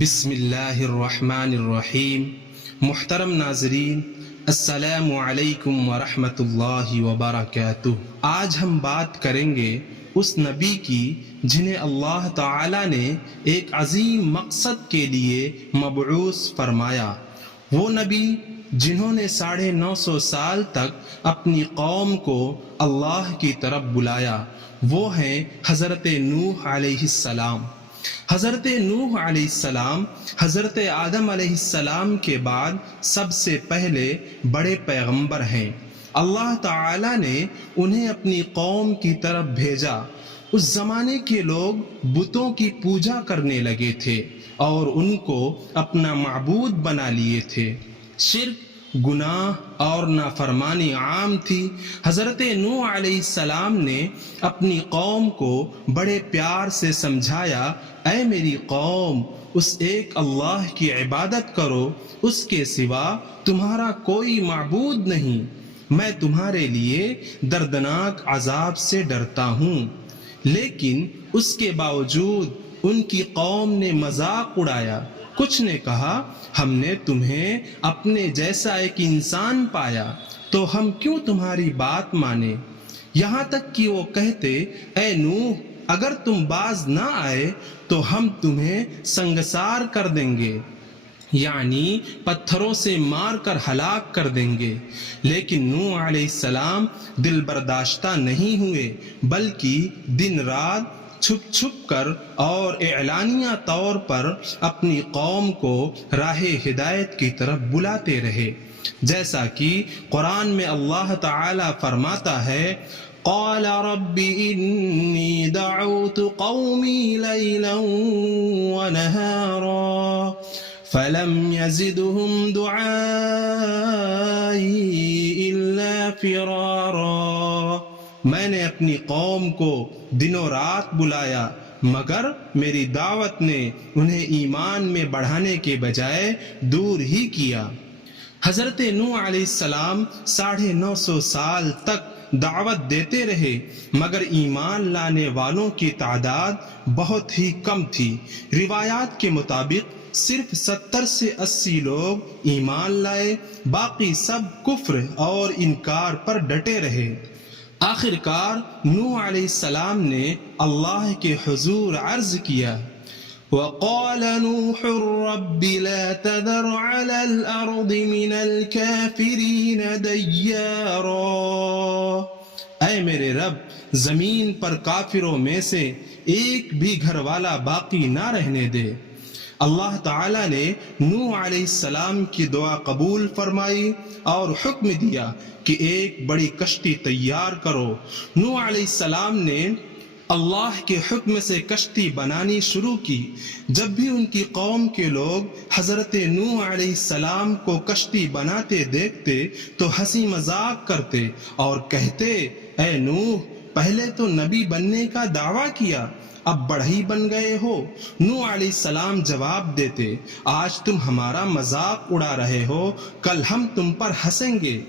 بسم اللہ الرحمن الرحیم۔ محترم ناظرین، السلام علیکم ورحمۃ اللہ وبرکاتہ۔ آج ہم بات کریں گے اس نبی کی جنہیں اللہ تعالی نے ایک عظیم مقصد کے لیے مبعوث فرمایا۔ وہ نبی جنہوں نے 950 سال تک اپنی قوم کو اللہ کی طرف بلایا، وہ ہیں حضرت نوح علیہ السلام۔ حضرت نوح علیہ السلام حضرت آدم علیہ السلام کے بعد سب سے پہلے بڑے پیغمبر ہیں۔ اللہ تعالی نے انہیں اپنی قوم کی طرف بھیجا۔ اس زمانے کے لوگ بتوں کی پوجا کرنے لگے تھے اور ان کو اپنا معبود بنا لیے تھے۔ شرک، گناہ اور نافرمانی عام تھی۔ حضرت نوح علیہ السلام نے اپنی قوم کو بڑے پیار سے سمجھایا، اے میری قوم، اس ایک اللہ کی عبادت کرو، اس کے سوا تمہارا کوئی معبود نہیں۔ میں تمہارے لیے دردناک عذاب سے ڈرتا ہوں۔ لیکن اس کے باوجود ان کی قوم نے مذاق اڑایا۔ کچھ نے کہا، ہم نے تمہیں اپنے جیسا ایک انسان پایا تو ہم کیوں تمہاری بات مانیں؟ یہاں تک کہ وہ کہتے، اے نوح، اگر تم باز نہ آئے تو ہم تمہیں سنگسار کر دیں گے، یعنی پتھروں سے مار کر ہلاک کر دیں گے۔ لیکن نوح علیہ السلام دل برداشتہ نہیں ہوئے، بلکہ دن رات چھپ چھپ کر اور اعلانیہ طور پر اپنی قوم کو راہ ہدایت کی طرف بلاتے رہے، جیسا کہ قرآن میں اللہ تعالی فرماتا ہے، قال رب انی دعوت قومی لیلا ونہارا فلم يزدهم دعائی الا فرارا۔ میں نے اپنی قوم کو دنوں رات بلایا، مگر میری دعوت نے انہیں ایمان میں بڑھانے کے بجائے دور ہی کیا۔ حضرت نوح علیہ السلام 950 سال تک دعوت دیتے رہے، مگر ایمان لانے والوں کی تعداد بہت ہی کم تھی۔ روایات کے مطابق صرف 70 سے 80 لوگ ایمان لائے، باقی سب کفر اور انکار پر ڈٹے رہے۔ آخر کار نوح علیہ السلام نے اللہ کے حضور عرض کیا، وَقَالَ نُوحٌ رَبِّ لَا تَذَرْ عَلَى الْأَرْضِ مِنَ الْكَافِرِينَ دَيَّارًا۔ اے میرے رب، زمین پر کافروں میں سے ایک بھی گھر والا باقی نہ رہنے دے۔ اللہ تعالی نے نوح علیہ السلام کی دعا قبول فرمائی اور حکم دیا کہ ایک بڑی کشتی تیار کرو۔ نوح علیہ السلام نے اللہ کے حکم سے کشتی بنانی شروع کی۔ جب بھی ان کی قوم کے لوگ حضرت نوح علیہ السلام کو کشتی بناتے دیکھتے تو ہنسی مذاق کرتے اور کہتے، اے نوح، پہلے تو نبی بننے کا دعویٰ کیا، اب بڑھئی بن گئے ہو۔ نوح علیہ السلام جواب دیتے، آج تم ہمارا مذاق اڑا رہے ہو، کل ہم تم پر ہنسیں گے۔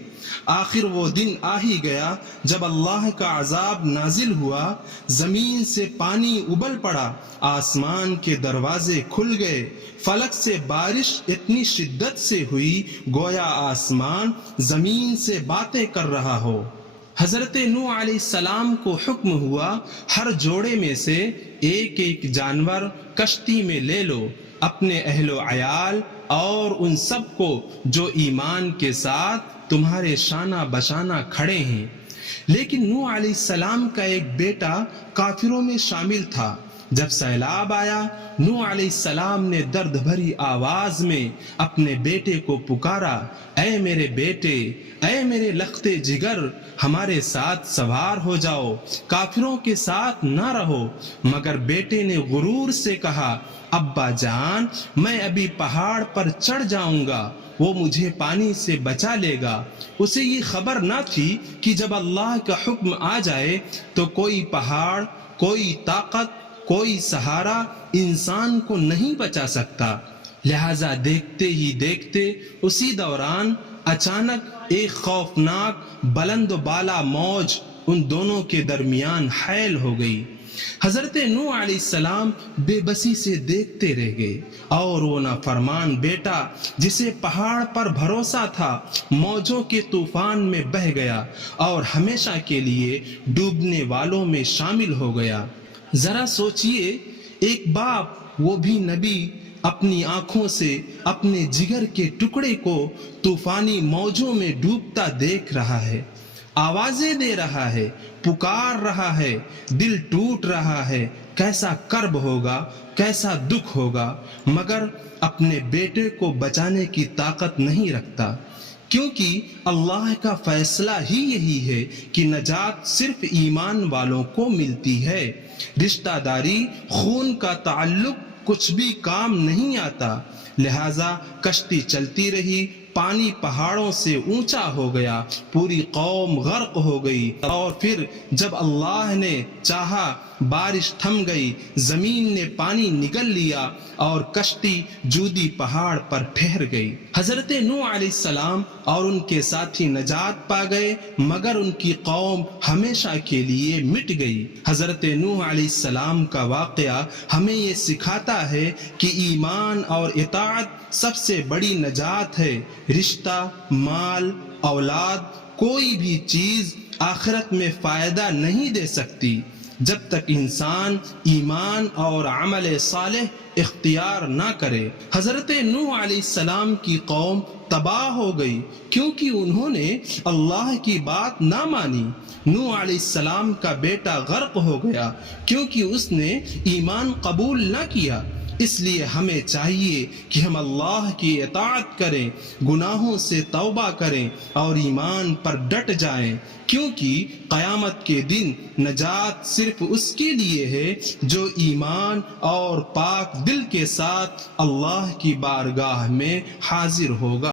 آخر وہ دن آ ہی گیا جب اللہ کا عذاب نازل ہوا، زمین سے پانی ابل پڑا، آسمان کے دروازے کھل گئے، فلک سے بارش اتنی شدت سے ہوئی گویا آسمان زمین سے باتیں کر رہا ہو۔ حضرت نوح علیہ السلام کو حکم ہوا، ہر جوڑے میں سے ایک ایک جانور کشتی میں لے لو، اپنے اہل و عیال اور ان سب کو جو ایمان کے ساتھ تمہارے شانہ بشانہ کھڑے ہیں۔ لیکن نوح علیہ السلام کا ایک بیٹا کافروں میں شامل تھا۔ جب سیلاب آیا، نوح علیہ السلام نے درد بھری آواز میں اپنے بیٹے کو پکارا، اے میرے بیٹے، اے میرے لخت جگر، ہمارے ساتھ سوار ہو جاؤ، کافروں کے ساتھ نہ رہو۔ مگر بیٹے نے غرور سے کہا، ابا جان، میں ابھی پہاڑ پر چڑھ جاؤں گا، وہ مجھے پانی سے بچا لے گا۔ اسے یہ خبر نہ تھی کہ جب اللہ کا حکم آ جائے تو کوئی پہاڑ، کوئی طاقت، کوئی سہارا انسان کو نہیں بچا سکتا۔ لہذا دیکھتے ہی دیکھتے اسی دوران اچانک ایک خوفناک بلند و بالا موج ان دونوں کے درمیان حائل ہو گئی۔ حضرت نوح علیہ السلام بے بسی سے دیکھتے رہ گئے اور وہ نافرمان بیٹا جسے پہاڑ پر بھروسہ تھا موجوں کے طوفان میں بہہ گیا اور ہمیشہ کے لیے ڈوبنے والوں میں شامل ہو گیا۔ ذرا سوچئے، ایک باپ، وہ بھی نبی، اپنی آنکھوں سے اپنے جگر کے ٹکڑے کو طوفانی موجوں میں ڈوبتا دیکھ رہا ہے، آوازیں دے رہا ہے، پکار رہا ہے، دل ٹوٹ رہا ہے، کیسا کرب ہوگا، کیسا دکھ ہوگا، مگر اپنے بیٹے کو بچانے کی طاقت نہیں رکھتا، کیونکہ اللہ کا فیصلہ ہی یہی ہے کہ نجات صرف ایمان والوں کو ملتی ہے۔ رشتہ داری، خون کا تعلق کچھ بھی کام نہیں آتا، لہذا کشتی چلتی رہی، پانی پہاڑوں سے اونچا ہو گیا، پوری قوم غرق ہو گئی، اور پھر جب اللہ نے چاہا بارش تھم گئی، زمین نے پانی نگل لیا اور کشتی جودی پہاڑ پر ٹھہر گئی۔ حضرت نوح علیہ السلام اور ان کے ساتھی نجات پا گئے، مگر ان کی قوم ہمیشہ کے لیے مٹ گئی۔ حضرت نوح علیہ السلام کا واقعہ ہمیں یہ سکھاتا ہے کہ ایمان اور اطاعت سب سے بڑی نجات ہے۔ رشتہ، مال، اولاد، کوئی بھی چیز آخرت میں فائدہ نہیں دے سکتی جب تک انسان ایمان اور عمل صالح اختیار نہ کرے۔ حضرت نوح علیہ السلام کی قوم تباہ ہو گئی کیونکہ انہوں نے اللہ کی بات نہ مانی۔ نوح علیہ السلام کا بیٹا غرق ہو گیا کیونکہ اس نے ایمان قبول نہ کیا۔ اس لیے ہمیں چاہیے کہ ہم اللہ کی اطاعت کریں، گناہوں سے توبہ کریں اور ایمان پر ڈٹ جائیں، کیونکہ قیامت کے دن نجات صرف اس کے لیے ہے جو ایمان اور پاک دل کے ساتھ اللہ کی بارگاہ میں حاضر ہوگا۔